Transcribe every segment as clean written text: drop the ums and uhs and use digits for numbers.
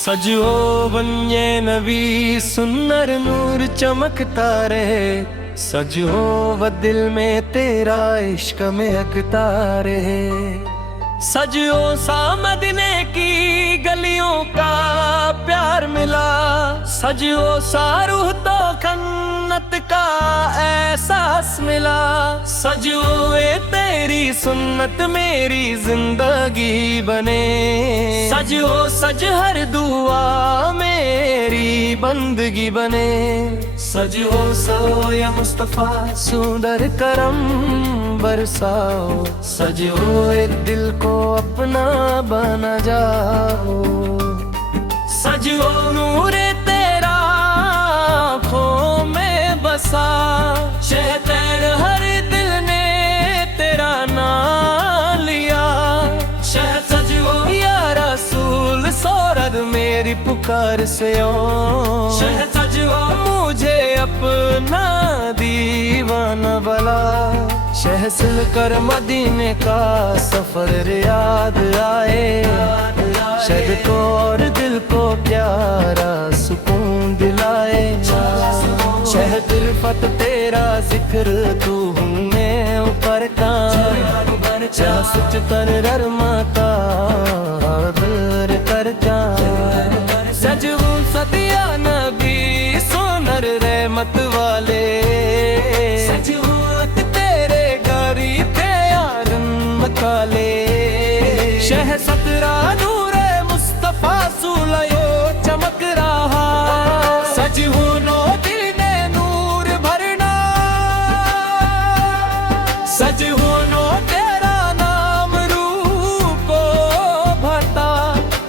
सजो बन्ये नबी सुन्नर नूर चमकता रहे, सजो व दिल में तेरा इश्क महकता रहे। सजो सा मदीने की गलियों का प्यार मिला, सजो सा रूह तो जन्नत का एहसास मिला। सजो तेरी सुन्नत मेरी जिंदगी बने, सजो सज हर दुआ मेरी बंदगी बने। सजो सो या मुस्तफा सुंदर करम बरसाओ, सजो एक दिल को अपना बना जाओ। सजो नूरे तेरा आँखों में बसा, शहर हर दिल ने तेरा नाम लिया। शहर सजो या रसूल सोरद मेरी पुकार से ओ, शहर सजो मुझे अपना दीवाना बना। शहसल कर मदीने का सफर याद आए, शहर को और दिल को प्यारा सुकून दिलाए। शहद रिफत तेरा जिक्र तू हूँ मैं ऊपर का, जहाँ सच कर ररमा का दिल करता। सजू सतिया नबी सोनर रहमत वाले, सजूत तेरे गारी थे यार मकाले। शह सतरा नूरे मुस्तफा सुलयो चमक रहा, सजू नो दिल ने नूर भरना। सजू नो तेरा नाम रूह को भरता,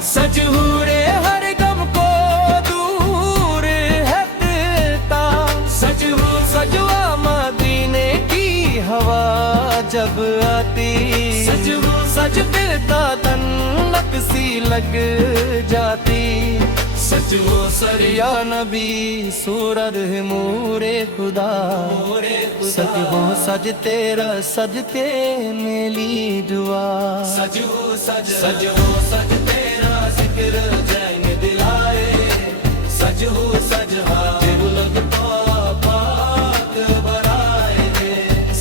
सजू रे हर गम को दूर हटता। सजू सजवा मदीने की हवा जब आती, सजू सज फिरता तन सी लग जाती। सजो सरिया नबी सूरत है मोरे खुदा, सजो सज तेरा सजते मेली दुआ। सजो सज तेरा जिक्र जैन दिलाए, सजो सज हाजिर लगता पाक बराए दे।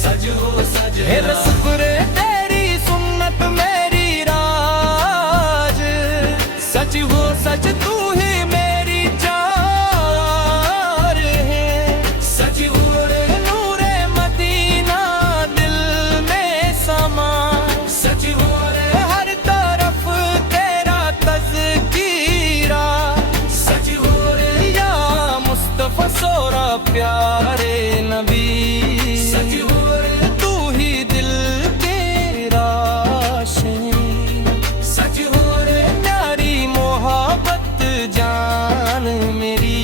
सजो सज शुक्र तेरी सुन्नत मेरी राज, सजो सज तू ही मेरी जान है। सजो रे नूरे मदीना दिल में समा, सजो रे हर तरफ तेरा तज़किरा। सजो रे या मुस्तफा सोरा प्यारे नबी, सजो रे तू ही दिल के राशन। सजो रे प्यारी मोहब्बत जान मेरी,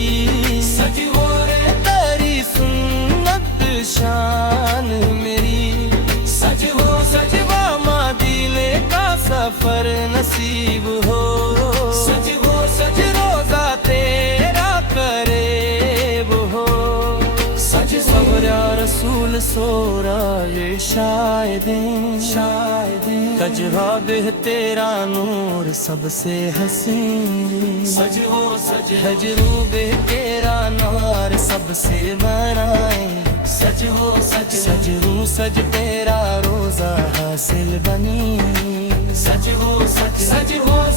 सजो रे तेरी सुन्नत शान मेरी। सजो सजवा मदीने का सफर नसीब हो, सजो सज रोजा तेरा करे वो हो। सज सवरा रसूल सोरा ये शायदें कजरा बेह तेरा नूर सबसे हसीन। सजो सज हजरू बेह तेरा नार सबसे बनाए। सजो सजरू सज तेरा रोजा हासिल बनी। सजो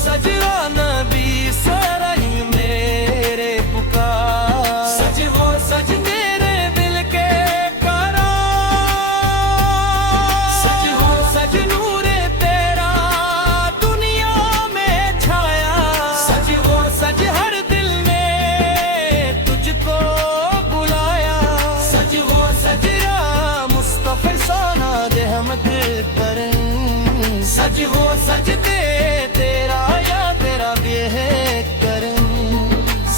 सजरा नबी सराय मेरे पुकार। सजो सज तेरे दिल के करार। सजो सज नूरे तेरा दुनिया में छाया। सजो सज हर दिल ने तुझको बुलाया। सजो सजरा मुस्तफा साना दे हमद करें। सजो सजते तेरा या तेरा बेह करें।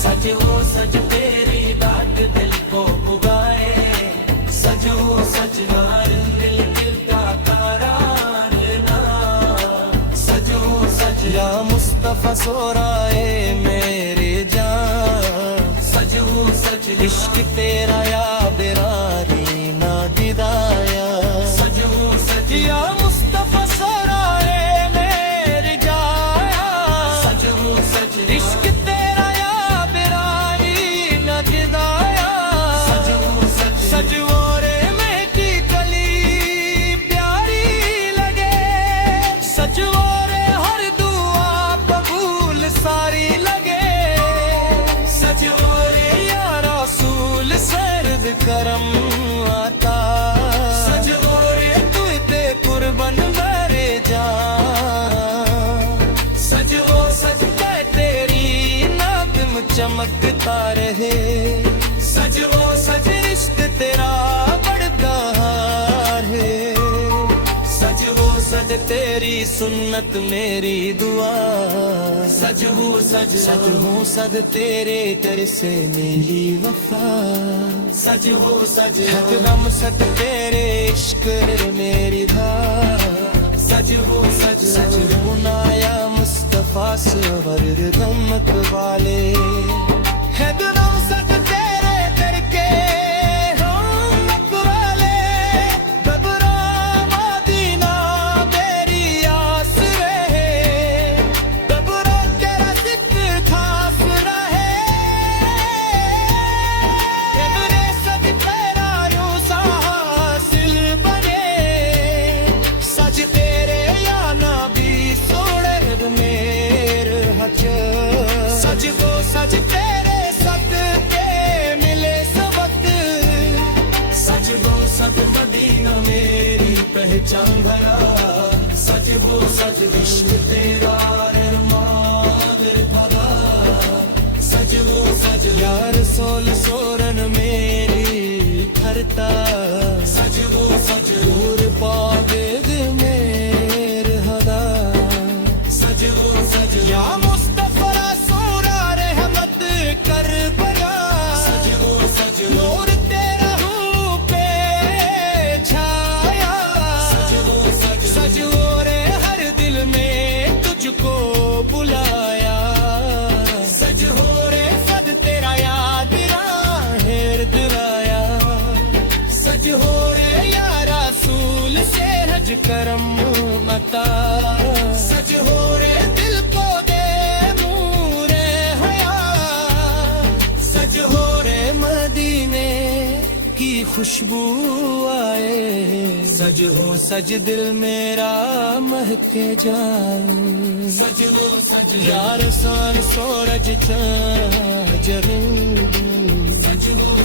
सजो सज तेरी दाग दिल को पुगाए। सजो सज यार दिल का करार ना। सजो सज या मुस्तफा सोराए मेरे जान। सजो सज इश्क तेरा या बेरारी ना दिदाया। सजो सज या मुस्तफा सोराए मेरे जाया। सजो सज इश्क करम आता सज हो रे तू ते कुर्बन मेरे जान सज हो सज के तेरी नादिम चमकता रहे सज हो सज इश्क तेरा बढ़ता है सज हो सज तेरी सुन्नत मेरी दुआ सज हो सज सज तेरे दर से मेरी वफा सज हो सज गम सज तेरे इश्क मेरी धार सज हो सज मुनाया मुस्तफा सवर गमत वाले है गम सज तेरे दर के रौनक वाले घबरा मदीना मेरी आस रहे घबरा तेरा जिक्र खास रहे मेरे सज तेरा यूं सा हासिल बने सज तेरे या नबी सोने मेर हज सज वो सज तेरे सदके मिले सबक सज वो सज मदीना मेरी पहचान गया सज वो सज इश्क तेरा रहमान भला सज वो सज यार सोल सोरन मेरी करता सज वो सज दूर पावे मेर हदा सज वो सज या मुस्तफा सूरा रहमत कर बला सज वो सज नूर तेरा हूँ पे छाया सज वो सज वो रे हर दिल में तुझको बुलाया सज हो रे सज तेरा याद राहेर दिलाया सज हो रे या रसूल से हज करम अता सज हो रे दिल को दे नूरे हया सज हो रे मदीने की खुशबू आए सज हो सज दिल मेरा महके जाए सज हो सज यार सान सूरज चाँद जरूर सज हो